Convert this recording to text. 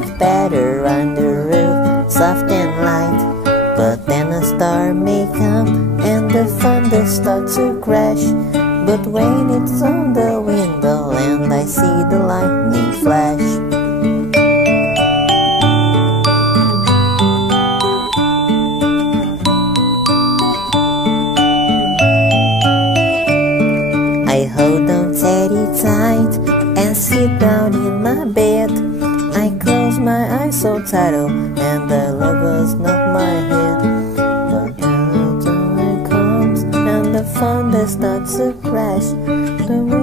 gets better on the roof, soft and light. But then a storm may come and the thunder starts to crash. But when it's on the window and I see the lightning flash, I hold on Teddy tight and sit down in my bed. I close my eyes so tight, and the lovers knock my head. But then the time comes and the thunder starts to crash. The